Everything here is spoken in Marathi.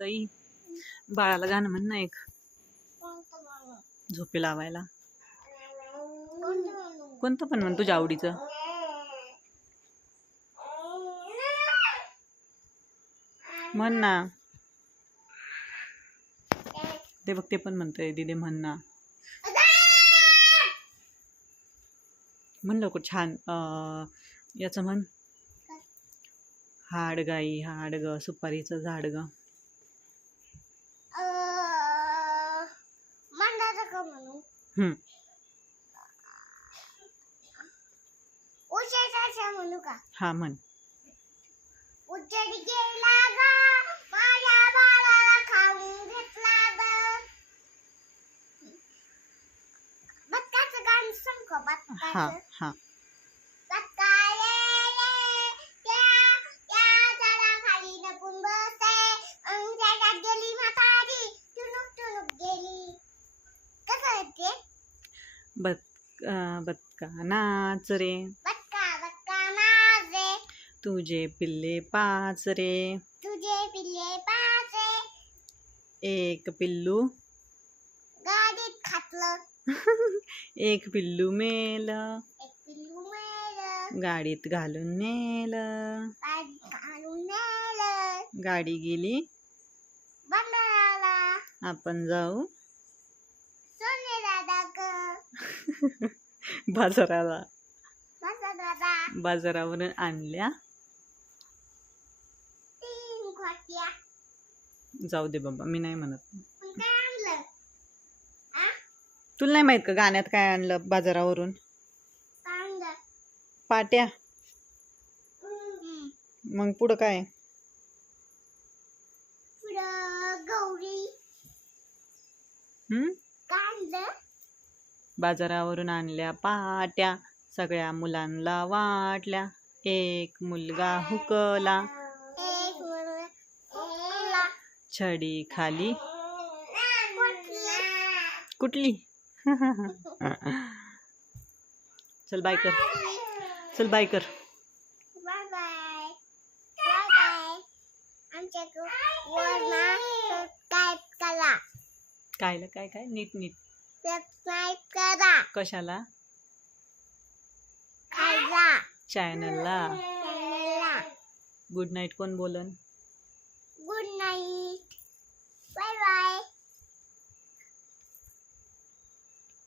ताई बाळाला गाणं म्हण ना एक झोपे लावायला. कोणतं पण म्हण तुझ्या आवडीचं. म्हण ना. ते बघ ते पण म्हणतंय दिदे म्हण ना. म्हण लवकर छान. याचं म्हण. हाड गाई हाड ग सुपारीचं झाड ग. म्हणू का? हा म्हण. उजेड गेला ग माझ्या बाळाला खाऊन घेतला ग. बदकाचं गाणं सांग का? हा बदकाचं. हा. बदका ये ये त्या झाडाखाली लपून बसे. त्याच्यात गेली म्हातारी टुनुक टुनुक गेली. कसं आहे ते? बदका नाच रे बदका बदका नाच रे तुझे पिल्ले पाच रे. तुझे पिल्ले पाच रे. एक पिल्लू गाडीत खातलं. एक पिल्लू मेल एक पिल्लू मेलं. गाडीत घालून नेलं. गाडीत घालून नेलं. गाडी गेली बंडाला. आपण जाऊ सोने दादा ग. बाजाराला. माझा दादा. बाजारावरून आणल्या 3 खोट्या. जाऊ दे बाबा मी नाही म्हणत. पण काय आणलं? तुला नाही माहित का गाण्यात काय आणलं बाजारावरून? काय आणलं? पाट्या. मग पुढं काय? पुढं गौरी. काय आणलं? बाजारावरून आणल्या पाट्या सगळ्या मुलांना वाटल्या. एक मुलगा हुकला एक मुलगा हुकला. छडी खाली कुठली? कुठली? चल बाय कर. चल बाय कर. Bye bye. Bye bye. आमच्या वरना सबस्क्राईब करा. कायला काय काय नीट नीट. सबस्क्राईब करा. कशाला? खायला. चॅनलला. चॅनलला. गुड नाईट कोण बोलन?